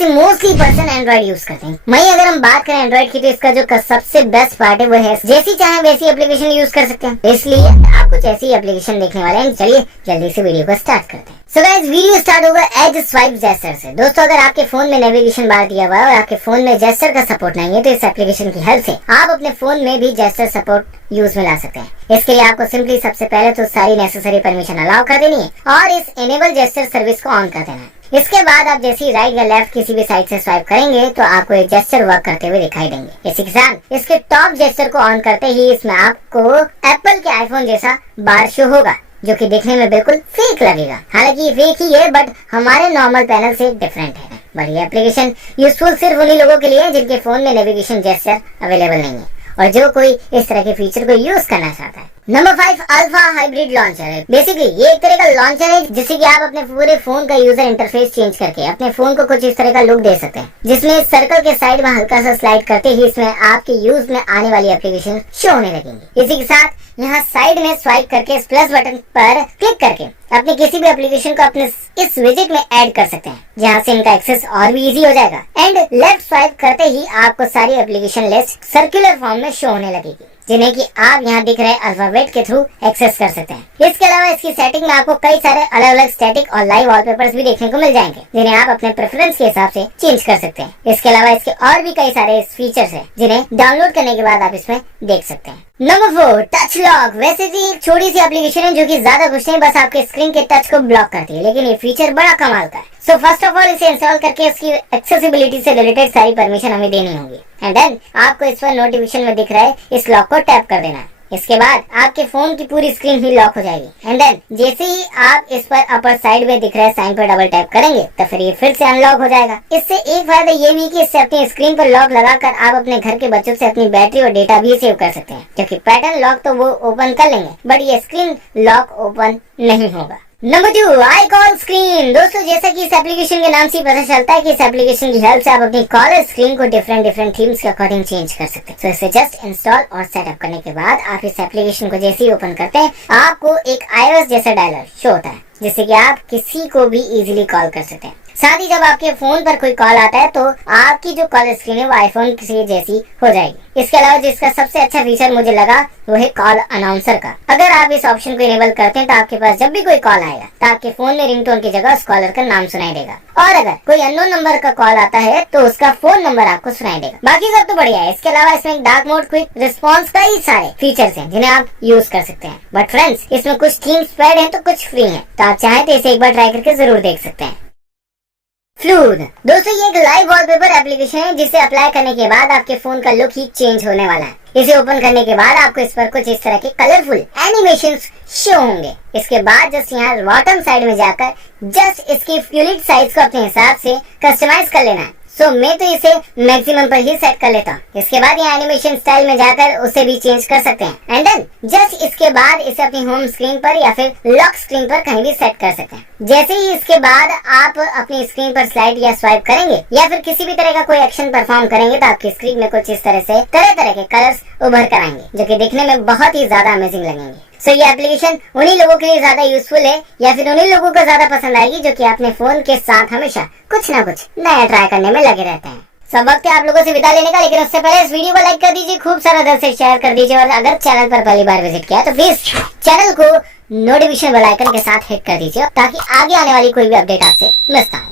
वैसे mostly person Android use करते हैं। वहीं अगर हम बात करें एंड्रॉइड की तो इसका जो सबसे बेस्ट पार्ट है वो है जैसी चाहे वैसी एप्लीकेशन यूज कर सकते हैं। इसलिए आप कुछ ऐसी एप्लीकेशन देखने वाले हैं। चलिए जल्दी से वीडियो को स्टार्ट करते हैं। सो गाइस, वीडियो स्टार्ट होगा एज स्वाइप जेस्चर से। दोस्तों, अगर आपके फोन में नेविगेशन बार दिया हुआ है और आपके फोन में जेस्चर का सपोर्ट नहीं है तो इस एप्लीकेशन की हेल्प से आप अपने फोन में भी जेस्चर सपोर्ट यूज में ला सकते हैं। इसके लिए आपको सिंपली सबसे पहले तो सारी नेसेसरी परमिशन अलाउ कर देनी है और इस एनेबल जेस्चर सर्विस को ऑन कर देना है। इसके बाद आप जैसे ही राइट या लेफ्ट किसी भी साइड से स्वाइप करेंगे तो आपको एक जेस्चर वर्क करते हुए दिखाई देंगे। इसी के साथ इसके टॉप जेस्चर को ऑन करते ही इसमें आपको एप्पल के आईफोन जैसा बार शो होगा, जो कि देखने में बिल्कुल फेक लगेगा। हालांकि ये फेक ही है बट हमारे नॉर्मल पैनल से डिफरेंट है। बट ये एप्लीकेशन यूजफुल सिर्फ उन्हीं लोगों के लिए है जिनके फोन में नेविगेशन जेस्चर अवेलेबल नहीं है और जो कोई इस तरह के फीचर को यूज करना चाहता है। नंबर 5 अल्फा हाइब्रिड लॉन्चर है। बेसिकली ये एक तरह का लॉन्चर है जिससे कि आप अपने पूरे फोन का यूजर इंटरफेस चेंज करके अपने फोन को कुछ इस तरह का लुक दे सकते हैं, जिसमें सर्कल के साइड में हल्का सा स्लाइड करते ही इसमें आपके यूज में आने वाली एप्लीकेशन शो होने लगेंगी। इसी के साथ यहाँ साइड में स्वाइप करके इस प्लस बटन पर क्लिक करके अपने किसी भी एप्लीकेशन को अपने इस विजिट में ऐड कर सकते हैं, जहाँ से इनका एक्सेस और भी इजी हो जाएगा। एंड लेफ्ट स्वाइप करते ही आपको सारी एप्लीकेशन लिस्ट सर्कुलर फॉर्म में शो होने लगेगी, जिन्हें कि आप यहाँ दिख रहे अल्फाबेट के थ्रू एक्सेस कर सकते हैं। इसके अलावा इसकी सेटिंग में आपको कई सारे अलग अलग स्टैटिक और लाइव वॉलपेपर्स भी देखने को मिल जाएंगे, जिन्हें आप अपने प्रेफरेंस के हिसाब से चेंज कर सकते हैं। इसके अलावा इसके और भी कई सारे फीचर्स हैं जिन्हें डाउनलोड करने के बाद आप इसमें देख सकते हैं। Number 4 touch lock. वैसे भी एक छोटी सी एप्लीकेशन है जो कि ज्यादा कुछ नहीं, बस आपके स्क्रीन के टच को ब्लॉक करती है, लेकिन ये फीचर बड़ा कमाल का है। सो फर्स्ट ऑफ ऑल इसे इंस्टॉल करके इसकी एक्सेसिबिलिटी से रिलेटेड सारी परमिशन हमें देनी होगी एंड देन आपको इस पर नोटिफिकेशन में दिख रहा है इस लॉक को टैप कर देना है। इसके बाद आपके फोन की पूरी स्क्रीन ही लॉक हो जाएगी एंड देन जैसे ही आप इस पर अपर साइड में दिख रहे साइन पर डबल टैप करेंगे तो फिर ये फिर से अनलॉक हो जाएगा। इससे एक फायदा ये भी कि इससे अपनी स्क्रीन पर लॉक लगाकर आप अपने घर के बच्चों से अपनी बैटरी और डेटा भी सेव कर सकते हैं, क्योंकि पैटर्न लॉक तो वो ओपन कर लेंगे बट ये स्क्रीन लॉक ओपन नहीं होगा। Number 2 I call screen. दोस्तों, जैसा कि इस एप्लीकेशन के नाम से पता चलता है कि इस एप्लीकेशन की हेल्प से आप अपनी कॉलर स्क्रीन को डिफरेंट थीम्स के अकॉर्डिंग चेंज कर सकते हैं। तो इसे जस्ट इंस्टॉल और सेटअप करने के बाद आप इस एप्लीकेशन को जैसे ही ओपन करते हैं आपको एक iOS जैसा डायलर शो होता है, जिससे कि आप किसी को भी इजीली कॉल कर सकते हैं। साथ ही जब आपके फोन पर कोई कॉल आता है तो आपकी जो कॉल स्क्रीन है वो आईफोन से जैसी हो जाएगी। इसके अलावा जिसका सबसे अच्छा फीचर मुझे लगा वो है कॉल अनाउंसर का। अगर आप इस ऑप्शन को इनेबल करते हैं तो आपके पास जब भी कोई कॉल आएगा तो आपके फोन में रिंगटोन की जगह उस कॉलर का नाम सुनाई देगा, और अगर कोई अननोन नंबर का कॉल आता है तो उसका फोन नंबर आपको सुनाई देगा। बाकी सब तो बढ़िया है। इसके अलावा इसमें डार्क मोड, क्विक रिस्पॉन्स, कई सारे फीचर्स हैं जिन्हें आप यूज कर सकते हैं। बट फ्रेंड्स, इसमें कुछ थीम्स पेड है तो कुछ फ्री है, तो आप चाहे तो इसे एक बार ट्राई करके जरूर देख सकते हैं। फ्लूड। दोस्तों, ये एक लाइव वॉलपेपर एप्लीकेशन है जिसे अप्लाई करने के बाद आपके फोन का लुक ही चेंज होने वाला है। इसे ओपन करने के बाद आपको इस पर कुछ इस तरह के कलरफुल एनिमेशंस शो होंगे। इसके बाद जस्ट यहाँ बॉटम साइड में जाकर जस्ट इसकी फ्यूलिट साइज को अपने हिसाब से कस्टमाइज कर लेना है। सो मैं तो इसे मैक्सिमम पर ही सेट कर लेता हूँ। इसके बाद यहाँ एनिमेशन स्टाइल में जाकर उसे भी चेंज कर सकते हैं एंड देन जस्ट इसके बाद इसे अपनी होम स्क्रीन पर या फिर लॉक स्क्रीन पर कहीं भी सेट कर सकते हैं। जैसे ही इसके बाद आप अपनी स्क्रीन पर स्लाइड या स्वाइप करेंगे या फिर किसी भी तरह का कोई एक्शन परफॉर्म करेंगे तो आपकी स्क्रीन में कुछ इस तरह से तरह तरह के कलर्स उभर कर आएंगे, जो कि दिखने में बहुत ही ज्यादा अमेजिंग लगेंगे। सो ये एप्लीकेशन उन्हीं लोगों के लिए ज्यादा यूजफुल है या फिर उन्हीं लोगों को ज्यादा पसंद आएगी जो कि अपने फोन के साथ हमेशा कुछ ना कुछ नया ट्राई करने में लगे रहते हैं। सब वक्त है आप लोगों से विदा लेने का, लेकिन उससे पहले इस वीडियो को लाइक कर दीजिए, खूब सारा दिल से शेयर कर दीजिए, और अगर चैनल पर पहली बार विजिट किया तो प्लीज चैनल को नोटिफिकेशन बेल आइकन के साथ हिट कर दीजिए ताकि आगे आने वाली कोई भी अपडेट आपसे मिस ना हो।